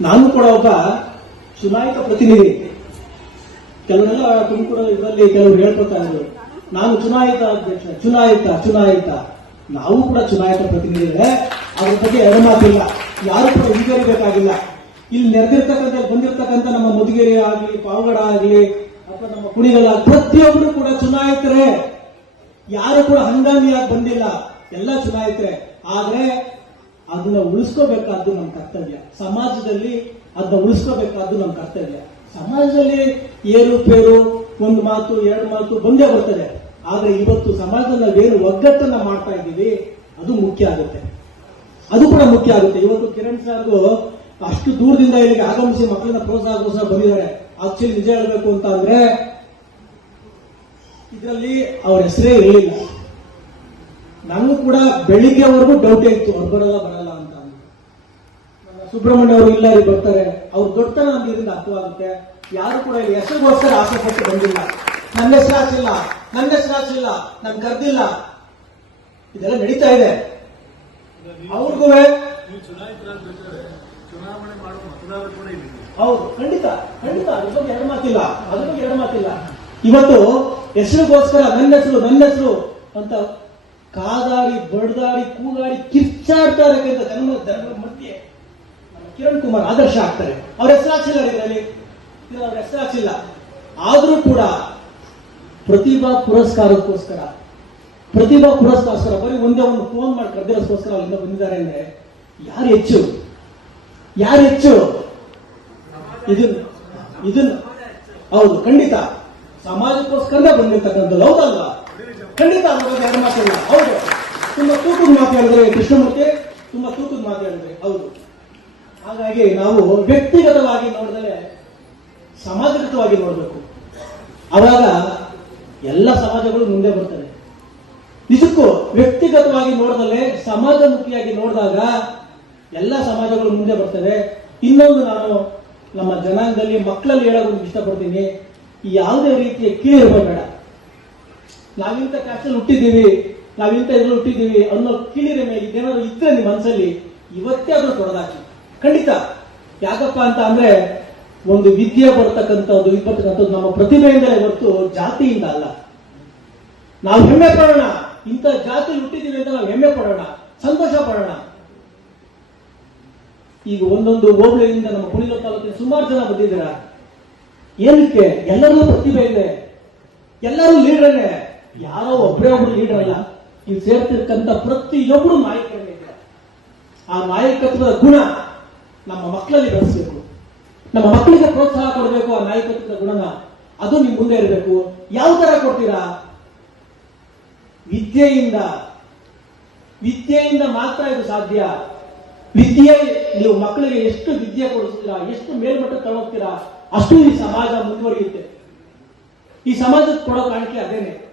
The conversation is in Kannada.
ನಾನು ಕೂಡ ಒಬ್ಬ ಚುನಾಯಿತ ಪ್ರತಿನಿಧಿ. ಕೆಲವರೆಲ್ಲ ತುಮಕೂರು ಇದರಲ್ಲಿ ಕೆಲವರು ಹೇಳ್ಕೊತಾ ಇದ್ರು ನಾನು ಚುನಾಯಿತ ಅಧ್ಯಕ್ಷ, ಚುನಾಯಿತ ಚುನಾಯಿತ. ನಾವು ಕೂಡ ಚುನಾಯಿತ ಪ್ರತಿನಿಧಿಗಳೇ. ಅದ್ರ ಬಗ್ಗೆ ಎರಡು ಮಾತಿಲ್ಲ. ಯಾರು ಕೂಡ ಹಿಂಜರಿಬೇಕಾಗಿಲ್ಲ. ಇಲ್ಲಿ ನೆರೆದಿರ್ತಕ್ಕಂಥ, ಬಂದಿರತಕ್ಕಂಥ ನಮ್ಮ ಮುದುಗೆರೆ ಆಗಲಿ, ಪಾವಗಡ ಆಗಲಿ, ಅಥವಾ ನಮ್ಮ ಕುಣಿಗಲ, ಪ್ರತಿಯೊಬ್ಬರು ಕೂಡ ಚುನಾಯಿತರೇ. ಯಾರು ಕೂಡ ಹಂಗಾಮಿಯಾಗಿ ಬಂದಿಲ್ಲ. ಎಲ್ಲ ಚುನಾಯಿತರೆ. ಆದ್ರೆ ಅದನ್ನ ಉಳಿಸ್ಕೋಬೇಕಾದ್ದು ನಮ್ಮ ಕರ್ತವ್ಯ. ಸಮಾಜದಲ್ಲಿ ಅದನ್ನ ಉಳಿಸ್ಕೋಬೇಕಾದ್ದು ನಮ್ಮ ಕರ್ತವ್ಯ. ಸಮಾಜದಲ್ಲಿ ಏರುಪೇರು ಒಂದು ಮಾತು, ಎರಡು ಮಾತು ಬಂದೇ ಬರ್ತದೆ. ಆದ್ರೆ ಇವತ್ತು ಸಮಾಜದಲ್ಲಿ ನಾವೇನು ಒಗ್ಗಟ್ಟನ್ನ ಮಾಡ್ತಾ ಇದ್ದೀವಿ, ಅದು ಮುಖ್ಯ ಆಗುತ್ತೆ. ಅದು ಕೂಡ ಮುಖ್ಯ ಆಗುತ್ತೆ. ಇವತ್ತು ಕಿರಣ್ ಸಾರ್ಗೂ ಅಷ್ಟು ದೂರದಿಂದ ಇಲ್ಲಿಗೆ ಆಗಮಿಸಿ ಮಕ್ಕಳನ್ನ ಪ್ರೋತ್ಸಾಹ ಬಂದಿದ್ದಾರೆ. ಆಕ್ಚುಲಿ ನಿಜ ಹೇಳಬೇಕು ಅಂತ ಅಂದ್ರೆ, ಇದರಲ್ಲಿ ಅವ್ರ ಹೆಸರೇ ಇರಲಿಲ್ಲ. ಕೂಡ ಬೆಳಿಗ್ಗೆವರೆಗೂ ಡೌಟ್ ಇತ್ತು ಅವ್ರು ಬರಲ್ಲ ಬರಲ್ಲ ಅಂತ ಸುಬ್ರಹ್ಮಣ್ಯ ಅವರು ಇಲ್ಲ ಇಲ್ಲಿ ಬರ್ತಾರೆ. ಅವ್ರು ದೊಡ್ಡತನ ಇದರಿಂದ ಅರ್ಥವಾಗುತ್ತೆ ಯಾರು ಕೂಡ ಇಲ್ಲಿ ಹೆಸರಿಗೋಸ್ಕರ ಆಸೆ ಪಟ್ಟು ಬಂದಿಲ್ಲ. ನನ್ನ ಹೆಸರು ಇಲ್ಲ ನನ್ನ ಹೆಸರು ಇಲ್ಲ ನನ್ ಕರ್ದಿಲ್ಲ. ಇದೆಲ್ಲ ನಡೀತಾ ಇದೆ. ಅವ್ರಿಗೂ ಚುನಾವಣೆ ಮಾಡುವ ಕೂಡ ಹೌದು ಖಂಡಿತ ಖಂಡಿತ. ಅದ್ರ ಬಗ್ಗೆ ಎರಡು ಮಾತಿಲ್ಲ. ಅದ್ರ ಬಗ್ಗೆ ಎರಡು ಮಾತಿಲ್ಲ. ಇವತ್ತು ಹೆಸರಿಗೋಸ್ಕರ ನನ್ನ ಹೆಸರು ನನ್ನ ಹೆಸರು ಅಂತ ಕಾದಾಡಿ, ಬಡ್ದಾಡಿ ಕೂಗಾಡಿ ಕಿರ್ಚಾಡ್ತಾರೆ ಅಂತ ಜನ್ಮ ಜನರ ಮಧ್ಯೆ ಕಿರಣ್ ಕುಮಾರ್ ಆದರ್ಶ ಆಗ್ತಾರೆ. ಅವ್ರ ಹೆಸರು ಹಾಕ್ಸಿಲ್ಲ ಇದರಲ್ಲಿ? ಇದು ಅವ್ರ ಹೆಸರು ಹಾಕ್ಸಿಲ್ಲ ಆದ್ರೂ ಕೂಡ ಪ್ರತಿಭಾ ಪುರಸ್ಕಾರಕ್ಕೋಸ್ಕರ ಪ್ರತಿಭಾ ಪುರಸ್ಕಾರಕ್ಕೋಸ್ಕರ ಬರೀ ಒಂದೇ ಒಂದು ಫೋನ್ ಮಾಡಿ ಕರೆದಿರೋಸ್ಕರ ಅಲ್ಲಿಂದ ಬಂದಿದ್ದಾರೆ ಅಂದ್ರೆ ಯಾರು ಹೆಚ್ಚು? ಯಾರು ಹೆಚ್ಚು? ಇದನ್ನ ಇದನ್ನ ಹೌದು, ಖಂಡಿತ. ಸಮಾಜಕ್ಕೋಸ್ಕರ ಬಂದಿರ್ತಕ್ಕಂಥದ್ದು ಹೌದಲ್ವಾ ಖಂಡಿತ ಅದ್ರ ಬಗ್ಗೆ ಎರಡು ಮಾತಿಲ್ಲ ಹೌದು ತುಂಬಾ ತೂಕದ ಮಾತು ಹೇಳಿದ್ರೆ ಕೃಷ್ಣಮೂರ್ತಿ ತುಂಬಾ ತೂಕದ ಹೇಳಿದ್ರೆ, ಹೌದು. ಹಾಗಾಗಿ ನಾವು ವ್ಯಕ್ತಿಗತವಾಗಿ ನೋಡಿದರೆ ಸಮಾಜಗತವಾಗಿ ನೋಡಬೇಕು. ಅವಾಗ ಎಲ್ಲ ಸಮಾಜಗಳು ಮುಂದೆ ಬರ್ತವೆ. ನಿಜಕ್ಕೂ ವ್ಯಕ್ತಿಗತವಾಗಿ ನೋಡಿದಲ್ಲೇ ಸಮಾಜಮುಖಿಯಾಗಿ ನೋಡಿದಾಗ ಎಲ್ಲ ಸಮಾಜಗಳು ಮುಂದೆ ಬರ್ತವೆ. ಇನ್ನೊಂದು ನಾನು ನಮ್ಮ ಜನಾಂಗದಲ್ಲಿ ಮಕ್ಕಳಲ್ಲಿ ಹೇಳೋದಕ್ಕೆ ಇಷ್ಟಪಡ್ತೀನಿ. ಯಾವುದೇ ರೀತಿಯ ಕೀಳಿರಬೇಡ ನಾವಿಂತ ಕಾಸ್ಟಲ್ಲಿ ಹುಟ್ಟಿದ್ದೀವಿ. ನಾವಿಂತ ಎದುರು ಹುಟ್ಟಿದ್ದೀವಿ ಅನ್ನೋ ಕೀಳಿರ ಮೇಲೆ ಇದೇನಾದ್ರು ಇದ್ರೆ ನಿಮ್ಮ ಮನಸ್ಸಲ್ಲಿ ಇವತ್ತೇ ಅದನ್ನು ತೊಡೆದಾಕಿ ಖಂಡಿತ. ಯಾಕಪ್ಪ ಅಂತ ಅಂದ್ರೆ ಒಂದು ವಿದ್ಯೆ ಬರ್ತಕ್ಕಂಥದ್ದು ಇದು ಬರ್ತಕ್ಕಂಥದ್ದು ನಮ್ಮ ಪ್ರತಿಭೆಯಿಂದಲೇ ಹೊರತು ಜಾತಿಯಿಂದ ಅಲ್ಲ. ನಾವು ಹೆಮ್ಮೆ ಪಡೋಣ. ಇಂಥ ಜಾತಿ ಹುಟ್ಟಿದ್ದೀವಿ ಅಂತ ನಾವು ಹೆಮ್ಮೆ ಪಡೋಣ. ಸಂತೋಷ ಪಡೋಣ. ಈಗ ಒಂದೊಂದು ಹೋಬಳಿಯಿಂದ ನಮ್ಮ ಕುಣಿಲ ತಾಲೂಕಿನ ಸುಮಾರು ಜನ ಬಂದಿದ್ದೀರಾ. ಏನಕ್ಕೆ? ಎಲ್ಲರೂ ಪ್ರತಿಭೆ ಇದೆ. ಎಲ್ಲರೂ ಲೀಡರ್ನೇ ಯಾರೋ ಒಬ್ಬರೇ ಒಬ್ರು ಲೀಡರ್ ಅಲ್ಲ. ಇಲ್ಲಿ ಸೇರ್ತಿರ್ತಕ್ಕಂಥ ಪ್ರತಿಯೊಬ್ಬರು ನಾಯಕರೇ ಇದ್ದಾರೆ. ಆ ನಾಯಕತ್ವದ ಗುಣ ನಮ್ಮ ಮಕ್ಕಳಲ್ಲಿ ಬೆಳೆಸಬೇಕು. ನಮ್ಮ ಮಕ್ಕಳಿಗೆ ಪ್ರೋತ್ಸಾಹ ಕೊಡಬೇಕು ಆ ನಾಯಕತ್ವದ ಗುಣನ. ಅದು ನಿಮ್ ಮುಂದೆ ಇರಬೇಕು. ಯಾವ ತರ ಕೊಡ್ತೀರಾ? ವಿದ್ಯೆಯಿಂದ. ವಿದ್ಯೆಯಿಂದ ಮಾತ್ರ ಇದು ಸಾಧ್ಯ. ವಿದ್ಯೆ, ನೀವು ಮಕ್ಕಳಿಗೆ ಎಷ್ಟು ವಿದ್ಯೆ ಕೊಡಿಸ್ತೀರಾ? ಎಷ್ಟು ಮೇಲ್ಮಟ್ಟ ತಗೊಳ್ತೀರಾ ಅಷ್ಟು ಈ ಸಮಾಜ ಮುಂದುವರಿಯುತ್ತೆ. ಈ ಸಮಾಜಕ್ಕೆ ಕೊಡೋ ಕಾಣಿಕೆ ಅದೇನೆ.